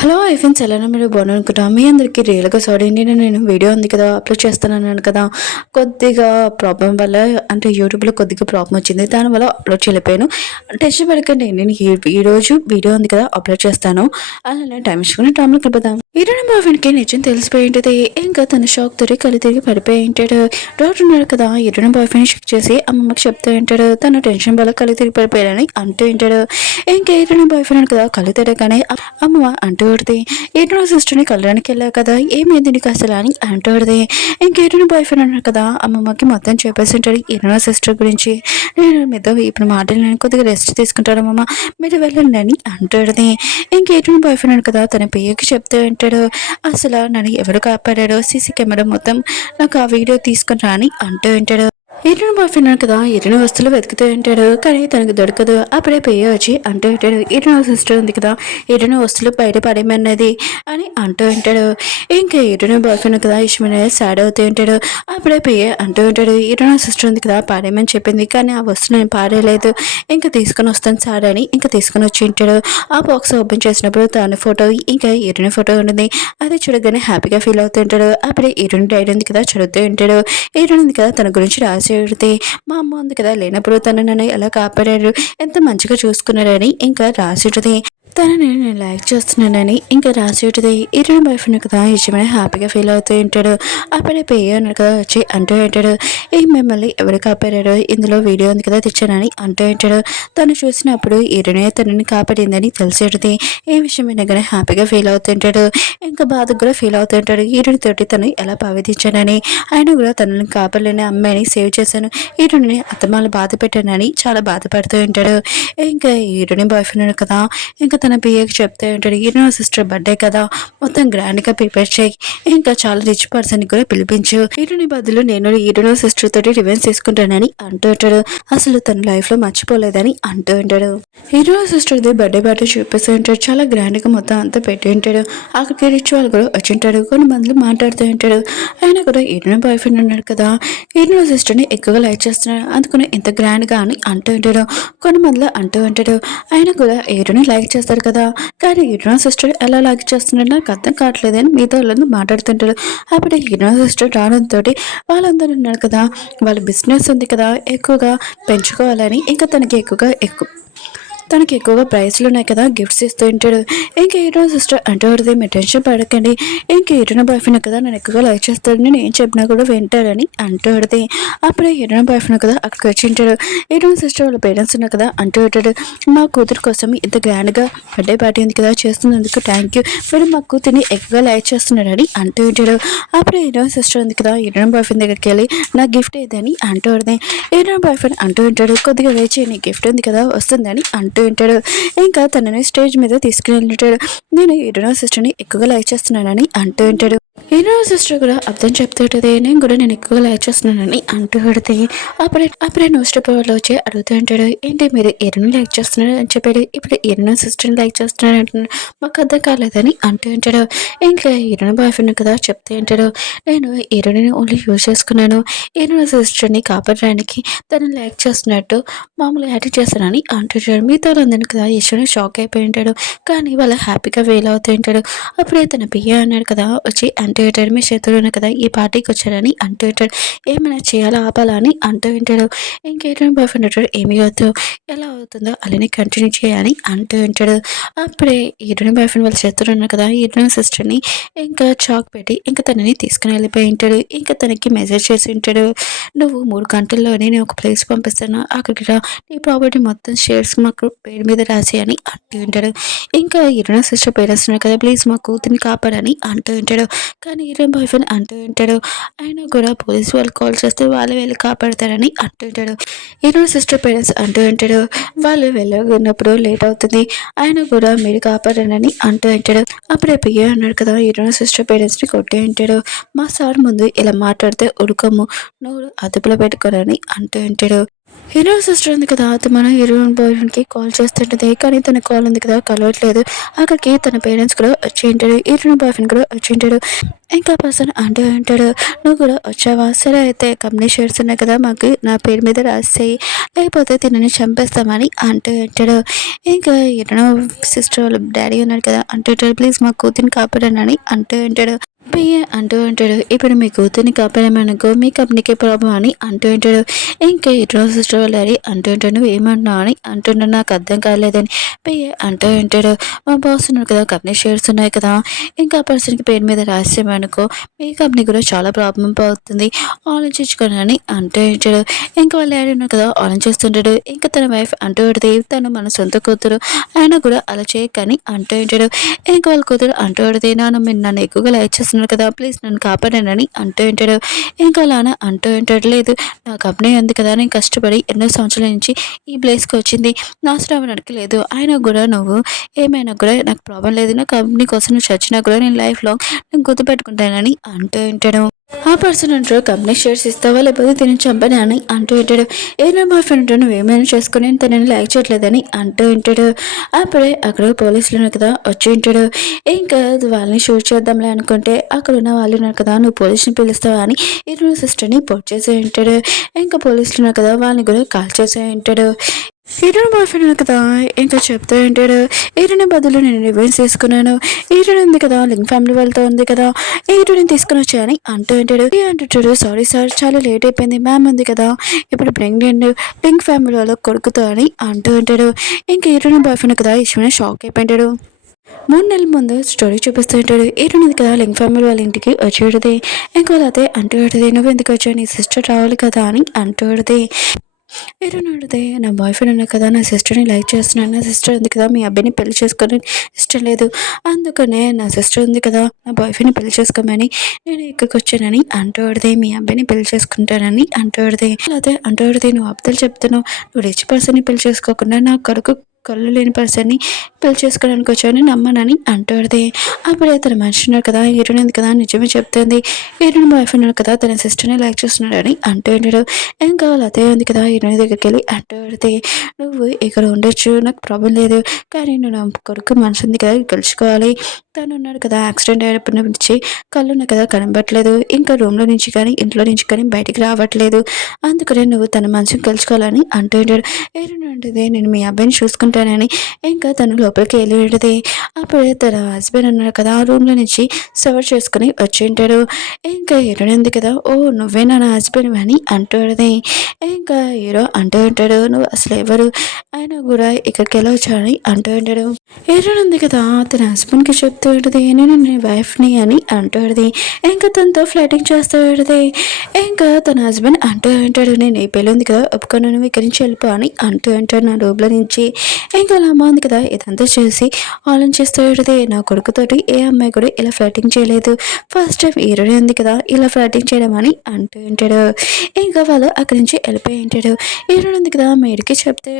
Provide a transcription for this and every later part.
Hello friends, ఎలా మీరు బాగున్నాను. మీ అందరికీ రియల్గా సారీ అండి. నేను వీడియో ఉంది కదా అప్లోడ్ చేస్తానన్నాను కదా, కొద్దిగా ప్రాబ్లం వల్ల అంటే యూట్యూబ్లో కొద్దిగా ప్రాబ్లం వచ్చింది, దానివల్ల అప్లోడ్ చేయలేకపోయాను. టెన్షన్ పడకండి, నేను ఈరోజు వీడియో ఉంది కదా అప్లోడ్ చేస్తాను. అలానే టైం ఇచ్చుకుని టైంలో కలిపదాం. ఈరోజు మా ఫ్రెండ్కి నిజం తెలిసిపోయి ఉంటుంది. ఇంకా తన షాక్ తోటి కళ్ళు తిరిగి పడిపోయి ఉంటాడు. డాక్టర్ ఉన్నాడు కదా, ఈరోజు బాయ్ ఫ్రెండ్ చెక్ చేసి అమ్మమ్మకి చెప్తూ ఉంటాడు. తన టెన్షన్ వల్ల కళ్ళు తిరిగి పడిపోయాడని అంటూ ఉంటాడు. ఇంకా ఈరోజు బాయ్ ఫ్రెండ్ కదా కళ్ళు తిరగగానే అమ్మ అంటూ పడుతుంది. ఏటో సిస్టర్ని కలడానికి వెళ్ళావు కదా, ఏమైంది నీకు అసలు అని అంటూ పడుతుంది. ఇంకేటో బాయ్ ఫ్రెండ్ అన్నాడు కదా, అమ్మమ్మకి మొత్తం చెప్పేసి ఉంటాడు ఏటో సిస్టర్ గురించి. నేను మీతో ఇప్పుడు మాటలు నేను కొద్దిగా రెస్ట్ తీసుకుంటాను అమ్మమ్మ, మీరు వెళ్ళండి అని అంటాడుది. ఇంకేటో బాయ్ ఫ్రెండ్ అన్నాడు కదా, తన పియ్యకి చెప్తూ ఉంటాడు. అసలు నన్ను ఎవరు కాపాడాడో సీసీ కెమెరా మొత్తం నాకు ఆ వీడియో తీసుకుని రాని అంటూ ఉంటాడు. ఎరుణ బాయ్ ఫ్రెండ్ కదా, ఎరుణ వస్తువులు వెతుకుతూ ఉంటాడు, కానీ తనకు దొరకదు. అప్పుడే పెయ్య వచ్చి అంటూ ఉంటాడు, ఎరుణ సిస్టర్ ఉంది కదా, ఎరుణ వస్తువులు బయట పడేమన్నది అని అంటూ ఉంటాడు. ఇంకా ఎరుణ బాయ్ ఫ్రెండ్ కదా ఇష్టమైన సాడ్ అవుతూ ఉంటాడు. అప్పుడే పెయ్య అంటూ ఉంటాడు, ఎరుణ సిస్టర్ ఉంది కదా పాడేమని చెప్పింది, కానీ ఆ వస్తువు నేను పాడేయలేదు, ఇంకా తీసుకొని వస్తాను సార్ అని ఇంకా తీసుకొని వచ్చి ఉంటాడు. ఆ బాక్స్ ఓపెన్ చేసినప్పుడు తన ఫోటో ఇంకా ఎరుణ ఫోటో ఉంటుంది. అది చూడగానే హ్యాపీగా ఫీల్ అవుతూ ఉంటాడు. అప్పుడే ఎరుణ డైరీ ఉంది కదా చదువుతూ ఉంటాడు. ఎరుణ ఉంది కదా తన గురించి రాసి పెడితే, మా అమ్మ ఉంది కదా లేనప్పుడు తను నన్ను ఎలా కాపాడారు, ఎంత మంచిగా చూసుకున్నారని ఇంకా రాసిటది. తనని నేను లైక్ చేస్తున్నానని ఇంకా రాసేటిది. ఇరవై బాయ్ ఫ్రెండ్ కదా ఇష్టమైన హ్యాపీగా ఫీల్ అవుతూ ఉంటాడు. అప్పుడే పెయ్య అన్నాడు కదా వచ్చి అంటూ ఉంటాడు, ఏ మిమ్మల్ని ఎవరు కాపాడారో ఇందులో వీడియో ఉంది కదా తెచ్చానని అంటూ ఉంటాడు. తను చూసినప్పుడు ఇరునే తనని కాపాడిందని తెలిసేటిది. ఏ విషయమైనా కానీ హ్యాపీగా ఫీల్ అవుతుంటాడు. ఇంకా బాధకు కూడా ఫీల్ అవుతుంటాడు. తోటి తను ఎలా భావించానని, ఆయన కూడా తనని కాపాడలేని అమ్మాయిని సేవ్ చేశాను, ఈరుని అత్తమాలు బాధ పెట్టానని చాలా బాధపడుతూ ఉంటాడు. ఇంకా ఈరుని బాయ్ ఫ్రెండ్ కదా ఇంకా తన పిఏకి చెప్తే ఉంటాడు, ఈరోజు సిస్టర్ బర్త్డే కదా మొత్తం గ్రాండ్గా ప్రిపేర్ చేయి, ఇంకా చాలా రిచ్ పర్సన్ కూడా పిలిపించు, ఈరోని బదులు నేను ఈరోజు సిస్టర్ తోటి రివెంజ్ తీసుకుంటానని అంటూ ఉంటాడు. అసలు తన లైఫ్లో మర్చిపోలేదని అంటూ ఉంటాడు. ఈరోజు సిస్టర్ది బర్త్డే పార్టీ చూపిస్తూ ఉంటాడు. చాలా గ్రాండ్గా మొత్తం అంతా పెట్టి ఉంటాడు. అక్కడికి రిచ్ వాళ్ళు కూడా వచ్చి ఉంటాడు. కొన్ని మందిలో మాట్లాడుతూ ఉంటాడు. ఆయన కూడా ఈరోజు బాయ్ ఫ్రెండ్ ఉన్నాడు కదా, ఈరోజు సిస్టర్ని ఎక్కువగా లైక్ చేస్తున్నాడు, అందుకని ఇంత గ్రాండ్గా అని అంటూ ఉంటాడు. కొన్ని మందిలో అంటూ ఉంటాడు. ఆయన కూడా ఈరోని లైక్ చేస్తారు కదా, కానీ హీరో సిస్టర్ ఎలా లైక్ చేస్తున్నాడు నాకు అర్థం కావట్లేదని మీతో వాళ్ళని మాట్లాడుతుంటారు. అప్పుడు హీరో సిస్టర్ రావడంతో వాళ్ళందరూ ఉన్నారు కదా, వాళ్ళ బిజినెస్ ఉంది కదా ఎక్కువగా పెంచుకోవాలని ఇంకా తనకి ఎక్కువగా ప్రైజ్లు ఉన్నాయి కదా గిఫ్ట్స్ ఇస్తూ ఉంటాడు. ఇంకా హీరో సిస్టర్ అంటూ పడితే మీరు టెన్షన్ పడకండి, ఇంకా హీరోయిన్ బాయ్ ఫ్రెండ్ కదా నేను ఎక్కువగా లైక్ చేస్తాడు, నేను ఏం చెప్పినా కూడా వింటాడని అంటూ పడితే అప్పుడే హీరోయిన్ బాయ్ ఫ్రెండ్ కదా అక్కడికి వచ్చి ఉంటాడు. హీరోయిన్ సిస్టర్ వాళ్ళ పేరెంట్స్ ఉన్నారు కదా అంటూ ఉంటాడు, మా కూతురు కోసం ఇంత గ్రాండ్గా బర్త్డే పార్టీ ఉంది కదా చేస్తున్నందుకు థ్యాంక్ యూ, మీరు మా కూతుర్ని ఎక్కువగా లైక్ చేస్తున్నాడని అంటూ ఉంటాడు. అప్పుడే హీరోయిన్ సిస్టర్ ఉంది కదా హీరోయిన్ బాయ్ ఫ్రెండ్ దగ్గరికి వెళ్ళి నా గిఫ్ట్ ఏదని అంటూ పడితే హీరోయిన్ బాయ్ ఫ్రెండ్ అంటూ ఉంటాడు, కొద్దిగా వేచి నీ గిఫ్ట్ ఉంది కదా వస్తుందని అంటూ ఉంటాడు. ఇంకా తనని స్టేజ్ మీద తీసుకుని వెళ్ళింటాడు. నేను హీరోయిన్ సిస్టర్ని ఎక్కువగా లైక్ చేస్తున్నానని అంటూ ఉంటాడు. హీరోయిన్ సిస్టర్ కూడా అర్థం చెప్తుంటది, నేను ఎక్కువగా లైక్ చేస్తున్నానని అంటూ పెడితే అప్పుడే న్యూస్ పేపర్ వాళ్ళు వచ్చి అడుగుతూ ఉంటాడు, ఏంటి మీరు హీరోయిన్ లైక్ చేస్తున్నారు అని చెప్పాడు, ఇప్పుడు హీరోయిన్ సిస్టర్ని లైక్ చేస్తున్నారు అంటున్నాడు, మాకు అర్థం కాలేదని అంటూ ఉంటాడు. ఇంకా హీరోయిన్ బాయ్ ఫ్రెండ్ కదా చెప్తే ఉంటాడు, నేను హీరోయిన్ ఓన్లీ యూజ్ చేసుకున్నాను, హీరోయిన్ సిస్టర్ని కాపాడడానికి తను లైక్ చేస్తున్నట్టు మామూలు యాక్టింగ్ చేస్తానని అంటుంటాడు. మీతో అందరినీ కదా ఈశ్వరుని షాక్ అయిపోయి ఉంటాడు, కానీ వాళ్ళు హ్యాపీగా ఫీల్ అవుతూ ఉంటాడు. అప్పుడే తన పియ్య అన్నాడు కదా వచ్చి అంటూ ఉంటాడు, మీ చేతులు ఉన్న కదా ఈ పార్టీకి వచ్చాడని అంటూ ఉంటాడు, ఏమైనా చేయాలా ఆపాలా అని అంటూ ఉంటాడు. ఇంకేటో బాయ్ ఫ్రెండ్ అంటాడు, ఏమి అవుతూ ఎలా అవుతుందో అలానే కంటిన్యూ చేయాలని అంటూ ఉంటాడు. అప్పుడే ఈరోజు బాయ్ ఫ్రెండ్ వాళ్ళ చేతులు ఉన్నారు కదా ఈరోజు సిస్టర్ని ఇంకా చాక్ పెట్టి ఇంకా తనని తీసుకుని వెళ్ళిపోయి ఉంటాడు. ఇంకా తనకి మెసేజ్ చేసి ఉంటాడు, నువ్వు 3 గంటల్లోనే నేను ఒక ప్లేస్ పంపిస్తాను, అక్కడికి రా, నీ ప్రాపర్టీ మొత్తం షేర్స్ మాకు పేరు మీద రాసి అని అంటూ ఉంటాడు. ఇంకా హీరోయిన్ సిస్టర్ పేరెంట్స్ ఉన్నారు కదా ప్లీజ్ మా కూతుర్ని కాపాడని అంటూ ఉంటాడు. కానీ హీరోయిన్ బాయ్ ఫ్రెండ్ అంటూ ఉంటాడు, ఆయన కూడా పోలీసు వాళ్ళు కాల్ చేస్తే వాళ్ళు వెళ్ళి కాపాడతారని అంటూ ఉంటాడు. హీరోయిన్ సిస్టర్ పేరెంట్స్ అంటూ ఉంటాడు, వాళ్ళు వెళ్ళినప్పుడు లేట్ అవుతుంది, ఆయన కూడా మీరు కాపాడనని అంటూ ఉంటాడు. అప్పుడే పియ్య అన్నాడు కదా హీరోయిన్ సిస్టర్ పేరెంట్స్ని కొట్టి ఉంటాడు, మా సార్ ముందు ఇలా మాట్లాడితే ఉడకము, నువ్వు అదుపులో పెట్టుకోరని అంటూ ఉంటాడు. హీరో సిస్టర్ ఉంది కదా మన హీరోయిన్ బాయ్ ఫ్రెండ్కి కాల్ చేస్తుంటది. కానీ తన కాల్ ఉంది కదా కలవట్లేదు. అక్కడికి తన పేరెంట్స్ కూడా వచ్చి ఉంటాడు. హీరోయిన్ బాయ్ ఫ్రెండ్ కూడా వచ్చి ఉంటాడు. ఇంకా పర్సన్ అంటూ ఉంటాడు, నువ్వు కూడా వచ్చావా, సరే అయితే కంపెనీ షేర్స్ ఉన్నాయి కదా మాకు నా పేరు మీద రాసేయి, లేకపోతే తినని చంపేస్తామని అంటూ ఉంటాడు. ఇంకా హీరో సిస్టర్ వాళ్ళ డాడీ ఉన్నాడు కదా అంటూ ఉంటాడు, ప్లీజ్ మా కూతురిని కాపాడనని అంటూ ఉంటాడు. పియ్య అంటూ ఉంటాడు, ఇప్పుడు మీ కూతుర్ని కాపాడమనుకో మీ కంపెనీకి ప్రాబ్లం అని అంటూ ఉంటాడు. ఇంకా ఇటు సిస్టర్ వాళ్ళ డాడీ అంటూ ఉంటాడు, నువ్వు ఏమంటున్నావు అని అంటుంటాడు, నాకు అర్థం కాలేదని పియ్య అంటూ ఉంటాడు. మా బాస్ ఉన్నాడు కదా కంపెనీ షేర్స్ ఉన్నాయి కదా, ఇంకా ఆ పర్సన్కి పేరు మీద రాసామనుకో మీ కంపెనీ కూడా చాలా ప్రాబ్లం అవుతుంది, ఆలోచించుకోనని అంటూ ఉంటాడు. ఇంకా వాళ్ళ డాడీ ఉన్నాడు కదా ఆలోచిస్తుంటాడు. ఇంకా తన వైఫ్ అంటూ ఉంటుంది, తను మన సొంత కూతురు ఆయన కూడా అలా చేయకని అంటూ ఉంటాడు. ఇంకా వాళ్ళ కూతురు అంటూ ఉంటుంది, నాన్న మీరు నన్ను ఎక్కువగా లైక్ చేస్తున్నారు కదా, ప్లీజ్ నన్ను కాపాడనని అంటూ ఉంటాడు. ఇంకా అలానే అంటూ ఉంటాడు, లేదు నా కంపెనీ ఉంది కదా, నేను కష్టపడి ఎన్నో సంవత్సరాల నుంచి ఈ ప్లేస్కి వచ్చింది, నాశనం అవ్వడానికి లేదు, అయినా కూడా నువ్వు ఏమైనా కూడా నాకు ప్రాబ్లం లేదు, నా కంపెనీ కోసం నువ్వు చచ్చినా కూడా నేను లైఫ్ లాంగ్ నేను గుర్తుపెట్టుకుంటానని అంటూ ఉంటాడు. ఆ పర్సన్ అంటారు, కంపెనీ షేర్స్ ఇస్తావా లేకపోతే తిని చంపని అని అంటూ ఉంటాడు. ఏదో మా ఫ్రెండ్ నువ్వు ఏమైనా చేసుకుని తనని లైక్ చేయట్లేదని అంటూ ఉంటాడు. అప్పుడే అక్కడ పోలీసులు ఉన్నారు కదా వచ్చి ఉంటాడు. ఇంకా వాళ్ళని షూట్ చేద్దాంలే అనుకుంటే అక్కడ ఉన్న వాళ్ళు ఉన్నారు కదా, నువ్వు పోలీసుని పిలుస్తావా అని ఇరు సిస్టర్ని పొట్ చేసే ఉంటాడు. ఇంకా పోలీసులు ఉన్నారు కదా వాళ్ళని కూడా కాల్ చేసే ఉంటాడు. హీరోని బాయ్ ఫ్రెండ్ కదా ఇంకా చెప్తూ ఉంటాడు, హీరోని బదులు నేను రివెంజ్ తీసుకున్నాను, హీరోని ఉంది కదా లింక్ ఫ్యామిలీ వాళ్ళతో ఉంది కదా హీరోని తీసుకుని వచ్చాయని అంటూ ఉంటాడు. అంటుంటాడు, సారీ సార్ చాలా లేట్ అయిపోయింది, మ్యామ్ ఉంది కదా ఇప్పుడు ప్రెగ్నెంట్ లింక్ ఫ్యామిలీ వాళ్ళ కొడుకుతో అని అంటూ ఉంటాడు. ఇంకా హీరోని బాయ్ ఫ్రెండ్ కదా ఇష్టమైన షాక్ అయిపోయింటాడు. 3 నెలల ముందు స్టోరీ చూపిస్తూ ఉంటాడు. హీరోని కదా లింక్ ఫ్యామిలీ వాళ్ళ ఇంటికి వచ్చి ఉంటుంది. ఇంకా వాళ్ళతే అంటూ ఉంటుంది, నువ్వు ఎందుకు వచ్చావు నీ సిస్టర్ రావాలి కదా అని అంటూ ఉంటుంది. ఏరన్నాడితే నా బాయ్ ఫ్రెండ్ ఉన్నా కదా నా సిస్టర్ని లైక్ చేస్తున్నాను, నా సిస్టర్ ఉంది కదా మీ అబ్బాయిని పెళ్లి చేసుకొని ఇష్టం లేదు, అందుకనే నా సిస్టర్ ఉంది కదా నా బాయ్ ఫ్రెండ్ని పెళ్లి చేసుకోమని నేను ఇక్కడికి వచ్చానని అంటూడితే మీ అబ్బాయిని పెళ్లి చేసుకుంటానని అంటూడితే అదే అంటూడితే నువ్వు అబ్బాయిలు చెప్తున్నావు, నువ్వు రిచ్ పర్సన్ని పెళ్లి చేసుకోకుండా నా కొడుకు కళ్ళు లేని పర్సన్ని పెళ్లి చేసుకోవడానికి వచ్చానని నమ్మనని అంటూడితే అప్పుడే తన మనిషి ఉన్నారు కదా హీరోయిన్ ఉంది కదా నిజమే చెప్తుంది, హీరోయిన్ బాయ్ ఫ్రెండ్ ఉన్నారు కదా తన సిస్టర్ని లైక్ చేస్తున్నాడని అంటూ ఉంటాడు. ఇంకా వాళ్ళ అత్తయ్య ఉంది కదా హీరోయిన్ దగ్గరికి వెళ్ళి అంటూ పడితే నువ్వు ఇక్కడ ఉండొచ్చు నాకు ప్రాబ్లం లేదు, కానీ నువ్వు నా కొడుకు మనసు ఉంది కదా గెలుచుకోవాలి, తను ఉన్నాడు కదా యాక్సిడెంట్ అయినప్పటి నుంచి కళ్ళు ఉన్నాయి కదా కనబట్టలేదు, ఇంకా రూమ్లో నుంచి కానీ ఇంట్లో నుంచి కానీ బయటికి రావట్లేదు, అందుకనే నువ్వు తన మనసుని గెలుచుకోవాలని అంటూ ఉంటాడు. ఏరుంటుంది నేను మీ అబ్బాయిని చూసుకుంటానని ఇంకా తను లోపలికి వెళ్ళి ఉంటుంది. అప్పుడే తన హస్బెండ్ ఉన్నాడు కదా ఆ రూమ్లో నుంచి సవర్ చేసుకుని వచ్చి ఉంటాడు. ఇంకా ఏరుంది కదా ఓ నువ్వేనా నా హస్బెండ్ అని అంటూ ఉంటుంది. ఇంకా హీరో అంటూ ఉంటాడు, నువ్వు అసలు ఎవరు ఆయన కూడా ఇక్కడికి ఎలా వచ్చాడని అంటూ ఉంటాడు. హీరో ఉంది కదా తన హస్బెండ్కి చెప్తూ ఉంటుంది, నేను నీ వైఫ్ని అని అంటూ ఉంటుంది. ఇంకా తనతో ఫ్లైటింగ్ చేస్తూ ఉంటుంది. ఇంకా తన హస్బెండ్ అంటూ ఉంటాడు, నేను ఈ పెళ్ళి ఉంది కదా ఒప్పుకున్నాను నువ్వు ఇక్కడి నుంచి వెళ్ళిపో అని అంటూ ఉంటాడు నా రూమ్లో నుంచి. ఇంకా అలా అమ్మ ఉంది కదా ఇదంతా చేసి ఆలోచిస్తూ ఉంటుంది, నా కొడుకుతోటి ఏ అమ్మాయి కూడా ఇలా ఫ్లైటింగ్ చేయలేదు, ఫస్ట్ టైం హీరోనే ఉంది కదా ఇలా ఫ్లైటింగ్ చేయడం అని అంటూ ఉంటాడు. ఇంకా వాళ్ళు అక్కడి నుంచి వెళ్ళిపోయి ఉంటాడు. హీరోయిన్ ఉంది కదా మేడికి చెప్తే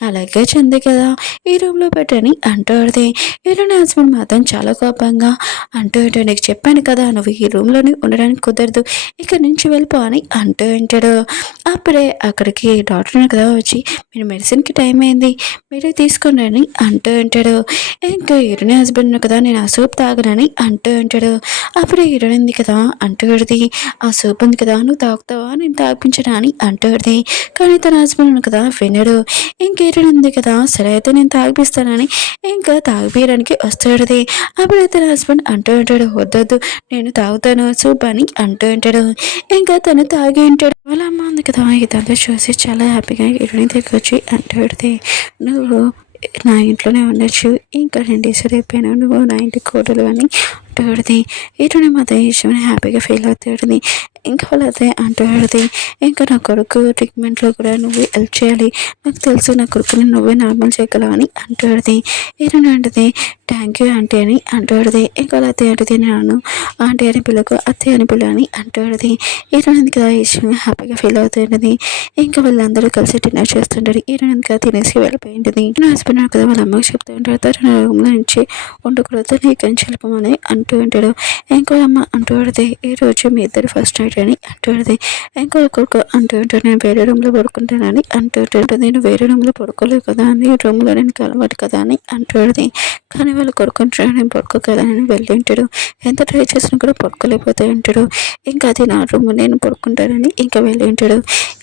నా లగేజ్ ఉంది కదా ఈ రూమ్లో పెట్టని అంటూ హీరోయిన్ హస్బెండ్ మాత్రం చాలా కోపంగా అంటూ ఉంటాడు, నీకు చెప్పాను కదా నువ్వు ఈ రూమ్లోనే ఉండడానికి కుదరదు, ఇక్కడ నుంచి వెళ్ళిపో అని అంటూ ఉంటాడు. అప్పుడే అక్కడికి డాక్టర్ కదా వచ్చి మీరు మెడిసిన్కి టైం అయింది మీరు తీసుకోండి అని అంటూ ఉంటాడు. ఇంకా హీరోయిన్ హస్బెండ్ కదా నేను ఆ సూప్ తాగనని అంటూ ఉంటాడు. అప్పుడే హీరోయిన్ ఉంది కదా అంటూ ఆ సూప్ ఉంది కదా నువ్వు తాగుతావా నేను తాగిపించడా అని అంటూడిది. కానీ తన హస్బెండ్ ఉంది కదా వినడు. ఇంకేటో ఉంది కదా సరే అయితే నేను తాగిపిస్తానని ఇంకా తాగిపించడానికి వస్తాడుది. అప్పుడు తన హస్బెండ్ అంటూ ఉంటాడు, వద్దొద్దు నేను తాగుతాను సూప్ అని అంటూ ఉంటాడు. ఇంకా తను తాగి ఉంటాడు. వాళ్ళ అమ్మ ఉంది కదా ఇదంతా చూసి చాలా హ్యాపీగా హీరోయిన్ దగ్గరికి వచ్చి అంటూడిది, నువ్వు నా ఇంట్లోనే ఉండొచ్చు, ఇంకా నేను డిసైడ్ అయిపోయాను నువ్వు నా ఇంటి కోడలు అని అంటూడిది. హీరోని మాత్రం ఇష్టమని హ్యాపీగా ఫీల్ అవుతాడుది. ఇంకా వాళ్ళైతే అంటూడిది, ఇంకా నా కొడుకు ట్రీట్మెంట్లో కూడా నువ్వు హెల్ప్ చేయాలి, నాకు తెలుసు నా కొడుకుని నువ్వే నార్మల్ చేయగలవు అని అంటూడిది. హీరోని అంటది థ్యాంక్ యూ ఆంటీ అని అంటూడిది. ఇంకా వాళ్ళ అత్తయ్య అంటది నేను ఆంటీ అని పిల్లకు అత్తయ్య అని పిల్ల అని అంటూడిది. హీరోయిన్ కదా ఇష్టంగా హ్యాపీగా ఫీల్ అవుతుంటుంది. ఇంకా వాళ్ళందరూ కలిసి డిన్నర్ చేస్తుంటారు. హీరోయిన్ కదా తినేసి వెళ్ళిపోయింటుంది. నా హస్బెండ్ కదా వాళ్ళ అమ్మకి చెప్తూ ఉంటారు, తను రూమ్లో నుంచి ఉండకూడదు నీకు అని చెప్పమని అంటూ ఉంటాడు. ఇంకో అమ్మ అంటూ పడితే ఈ రోజు మీ ఇద్దరు ఫస్ట్ నైట్ ఏంటని అంటుంది. ఇంకా కొడుకు అంటూ నేను వేరే రూమ్లో పడుకుంటానని అంటూ నేను వేరే రూమ్లో పడుకోలేదు కదా అని రూమ్లో నేను అలవాటు కదా అని అంటుంది. కానీ వాళ్ళు కొడుకుంటాడు నేను పడుకోగలనని వెళ్ళి ఉంటాడు. ఎంత ట్రై చేసినా కూడా పడుకోలేకపోతే ఉంటాడు. ఇంకా అది నా రూమ్ నేను పడుకుంటానని ఇంకా వెళ్ళి ఉంటాడు.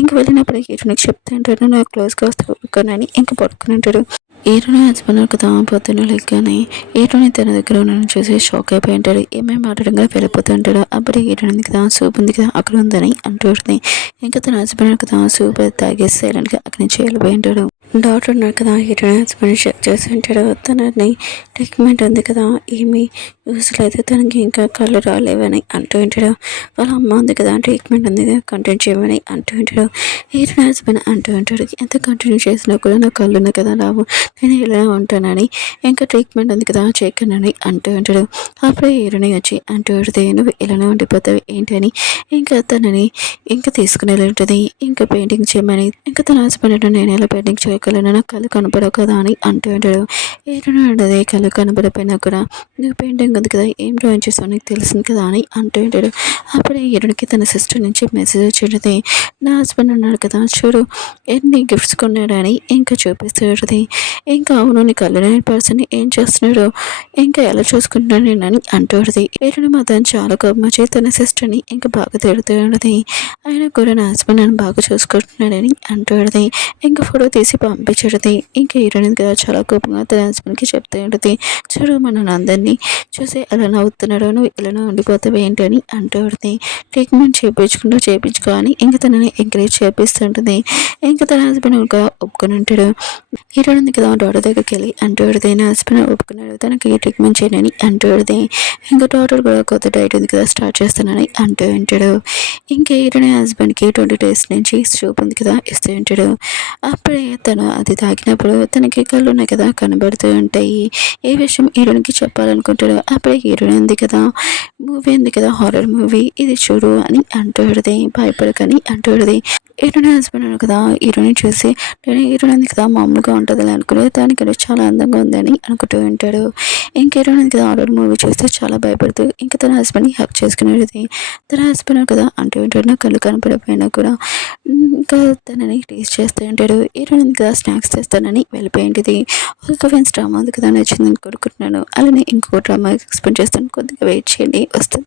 ఇంక వెళ్ళినప్పుడు హీరోనికి చెప్తే ఉంటాడు నాకు క్లోజ్గా వస్తే పడుకోనని ఇంకా పడుకుని ఉంటాడు. హీరోని హస్బెండ్ కదా పొద్దున్న లెక్కని హీరోని తన దగ్గర ఉన్న చూసి షాక్ అయిపోయి ఉంటాడు. ఏమేమి మాట్లాడంగా వెళ్ళిపోతూ ఉంటాడు. అప్పుడు హీరోని కదా సూప్ ఉంది కదా అక్కడ ఉందని అంటుంది. ఇంకా తన హస్బెండ్ కదా సూప్ తాగేసి సైలెంట్గా అక్కడి నుంచి వెళ్ళిపోయి ఉంటాడు. డాక్టర్ ఉన్నారు కదా హీరోని హస్బెండ్ చెక్ చేసి ఉంటాడు. తనని ట్రీట్మెంట్ ఉంది కదా ఏమీ యూస్ లేదు తనకి ఇంకా కళ్ళు రాలేవని అంటూ ఉంటాడు. వాళ్ళ అమ్మ ఉంది కదా ట్రీట్మెంట్ ఉంది కదా కంటిన్యూ చేయమని అంటూ ఉంటాడు. హీరోని హస్బెండ్ అంటూ ఉంటాడు ఎంత కంటిన్యూ చేసినా కూడా నా కళ్ళు ఉంది కదా రావు నేను ఇలా ఉంటానని ఇంకా ట్రీట్మెంట్ ఉంది కదా చేయకనని అంటూ ఉంటాడు. అప్పుడే హీరోని వచ్చి అంటూ ఉంటుంది నువ్వు ఇలానే ఉండిపోతావు ఏంటని ఇంకా తనని ఇంకా తీసుకుని ఉంటుంది ఇంకా పెయింటింగ్ చేయమని ఇంకా తన హస్బెండ్ నేను ఎలా పెయింటింగ్ చేయగలను నాకు కళ్ళు కనపడవు కదా అని అంటూ ఉంటాడు. హీరోని ఉంటుంది కళ్ళు కనపడిపోయినా కూడా నువ్వు పెయింటింగ్ ఉంది కదా ఏం డ్రాయింగ్ చేస్తావు నీకు తెలిసింది కదా అని అంటూ ఉంటాడు. అప్పుడే హీరోనికి తన సిస్టర్ నుంచి మెసేజ్ వచ్చింది నా హస్బెండ్ ఉన్నాడు కదా చూడు ఎన్ని గిఫ్ట్స్ కొన్నాడని ఇంకా చూపిస్తూ ఉంటుంది. ఇంకా అవును నీ కళ్ళు లేని పర్సన్ ఏం చేస్తున్నాడు ఇంకా ఎలా చూసుకుంటున్నాను నేను అని అంటూ ఉంటుంది. హీరోని మాత్రం చాలా కోపం వచ్చి తన సిస్టర్ని ఇంకా బాగా తిడుతూ ఉంటుంది. ఆయన కూడా నా హస్బెండ్ నన్ను బాగా చూసుకుంటున్నాడని అంటూ ఉంటుంది. ఇంకా ఫోటో తీసి పంపించడుతుంది. ఇంకా హీరోయిన్ కదా చాలా కోపంగా తన హస్బెండ్కి చెప్తూ ఉంటుంది చూడు మన అందరినీ చూసి ఎలా నవ్వుతున్నాడో నువ్వు ఇలా ఉండిపోతావు ఏంటి అని అంటూ ఉంటుంది. ట్రీట్మెంట్ చేయించుకో అని ఇంకా తనని ఎంకరేజ్ చేపిస్తుంటుంది. ఇంకా తన హస్బెండ్ ఇంకా ఒప్పుకొని ఉంటాడు. హీరోయిన్ కదా డాక్టర్ దగ్గరికి వెళ్ళి అంటూ ఉంటుంది నా హస్బెండ్ ఒప్పుకున్నాడు తనకి ట్రీట్మెంట్ చేయనని అంటూ ఉంటుంది. ఇంకా డాక్టర్ కూడా కొత్త డైట్ ఉంది కదా స్టార్ట్ చేస్తానని అంటూ ఉంటాడు. ఇంకా హీరోయిన్ హస్బెండ్కి 20 days నుంచి సూప్ ఉంది కదా ఇస్తూ ఉంటాడు. అప్పుడే తను అది తాగినప్పుడు తనకి కళ్ళు ఉన్నాయి కదా కనబడుతూ ఉంటాయి. ఏ విషయం హీరోయిన్కి చెప్పాలనుకుంటాడు. అప్పుడే హీరోయిన్ ఉంది కదా మూవీ ఉంది కదా హారర్ మూవీ ఇది చూడు అని అంటుంది భయపడకని అంటుంది. హీరోయిన్ హస్బెండ్ కదా హీరోయిన్ చూసి నేను హీరోయిన్ ఉంది కదా మామూలుగా ఉంటుంది అనుకునేది దానికంటే చాలా అందంగా ఉందని అనుకుంటూ ఉంటాడు. ఇంక హీరోయిన్ కదా హారర్ మూవీ చూస్తే చాలా భయపడుతూ ఇంకా తన హస్బెండ్ని హక్ చేసుకునేది. తన హస్బెండ్ కదా అంటూ ఉంటాడు నా కళ్ళు కనపడిపోయినా కూడా ఇంకా తనని టేస్ట్ చేస్తూ ఉంటాడు. హీరోయిన్ కదా స్నాక్స్ చేస్తానని వెళ్ళిపోయింది. ఒక ఫ్రెండ్స్ డ్రామా ఉంది కదా నచ్చిందని కోరుకుంటున్నాను. అలానే ఇంకొక డ్రామా ఎక్స్ప్లెయిన్ చేస్తాను కొద్దిగా వెయిట్ చేయండి వస్తుంది.